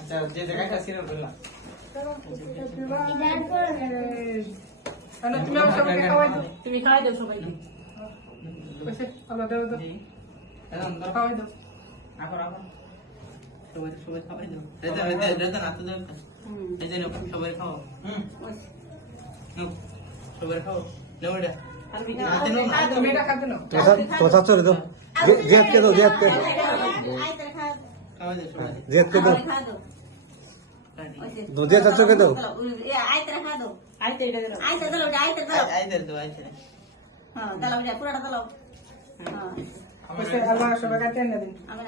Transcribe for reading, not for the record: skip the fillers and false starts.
আচ্ছা যে জায়গাটা সিরিয়াল বললাম তুমি সবাইকে খাওয়াই দাও, তুমি খাওয়াই দাও সবাইকে। আল্লাহ দাও দাও খাওয়াই দাও। আবার সবাই সবাই খাওয়াই দাও। রেদা না তো দাও। এই যে সবাই খাও। সবাই খাও। লেওড়া। তুমি এটা খাতে নাও। তো চাচ্ছ রে দাও। জিয়াদকে দাও, জিয়াদকে। খাওয়া দাও সবাই। জিয়াদকে দাও। জিয়াদ চাচ্ছকে দাও। আইতে রাখা দাও। আইতে এটা দাও। আইতে দাও, আইতে দাও। আইতে দাও আইতে। হ্যাঁ, দাও পুরাটা দাও। হ্যাঁ। আল্লাহ সবাইকে টেনে দিন। আমি